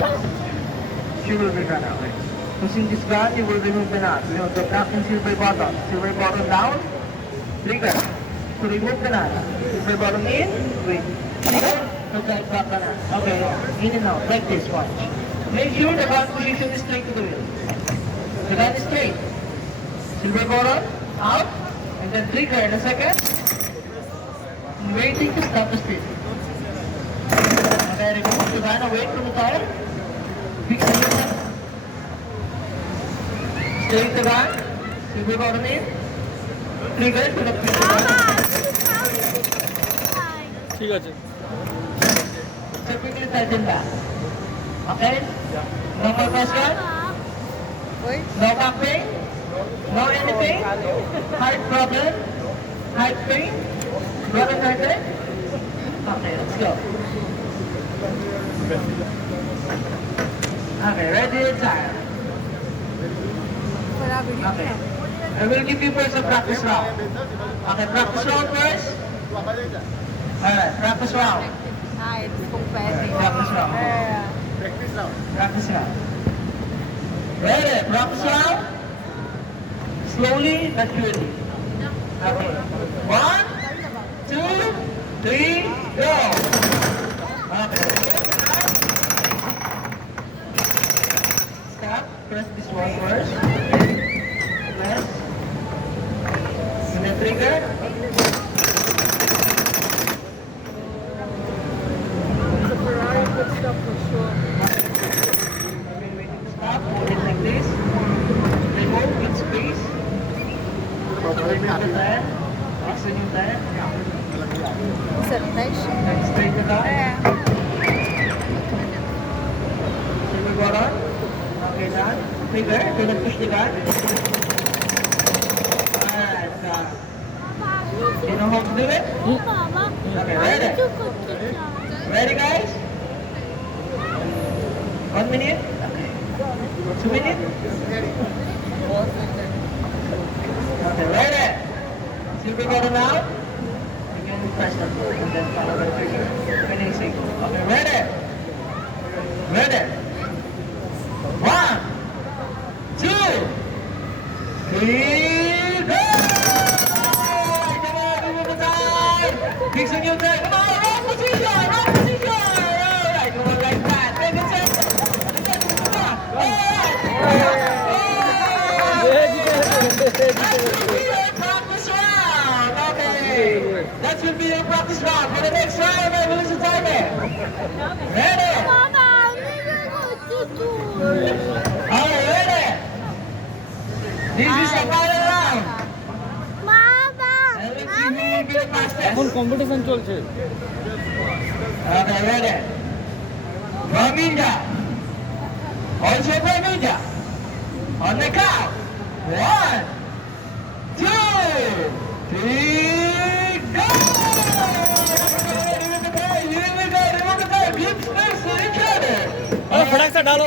She will return away. Using this gun, you will remove the knot. Remove the black and silver button. Silver button down. Trigger. To remove the knot. Silver button in. Wait. Trigger. To tight back the knot. Okay. In and out. Like this. Watch. Make sure the gun position is straight to the wheel. The gun is straight. Silver button. Out. And then trigger in a second. Waiting to stop the speed. Okay. Remove the gun away from the tire. Fix the wheel. Straight the gun, silver button in, trigger to the ঠিক আছে Typically tighten back. Okay? No more question? No back pain? No anything? Heart problem? Heart pain? Blood hearted? Okay, let's go. Okay, ready to tire. Okay. I will give you first a practice round. Okay, practice round first. Alright, practice round. Practice round. Practice round. Ready? Practice round. Slowly but surely. Okay. 1, 2, 3, go. Okay. Stop. Press this one first. Press. And then trigger. Stop. Hold it like this. Remove with space. Remove the tire. Fix the new tire. And straight it up. Silver button. Okay, done. Trigger. Do not push the gun. Alright, done. You know how to do it? Okay, ready? Ready, guys? 1 minute? Okay. 2 minutes? Okay, ready? Silver button out. You can press the button and then follow the trigger. Finishing. Okay, ready? Ready? 1, 2, 3, go! Come on, remove the time! Fixing your time. Come on, wrong position! Wrong position! Alright, come on like that. Take a chance. Come on. Alright. That will be your practice round. Okay. That will be your practice round. For the next round, I will use the timer. Ready? Alright, ready? This is the final round. And let's see who will be the fastest. এখন competition চলছে Okay, ready? Raminda. Also Raminda. On the count. 1, 2, 3, go! Remove the time. Remove the time. Give space to each other. अरे फटाक से डालो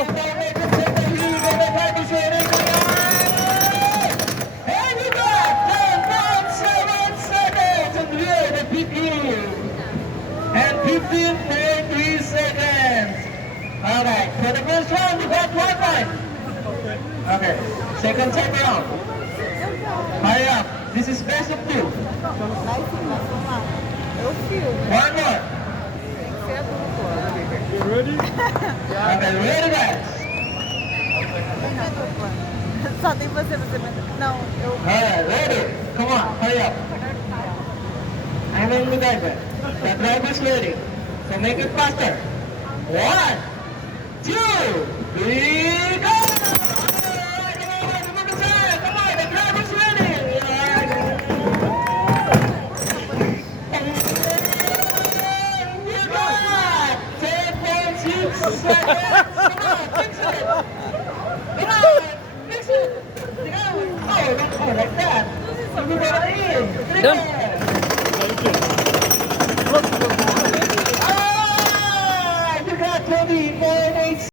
And you got 10.7 seconds and we're the PQ. And 15.3 seconds. Alright, for the first round you got 1 point. Okay, second time round. Hurry up, this is best of 2. One more. ready Okay, ready guys? Só tem você não, eu Alright, ready? Come on, hurry up. I'm in the driver. The driver's ready. So make it faster. 1, 2, 3, go! Alright, come on, remove the time. Come on, the driver's ready. Alright. And you got 10.6 seconds. Come on, fix it. Come on, fix it. Oh, like that. You got it in. Done.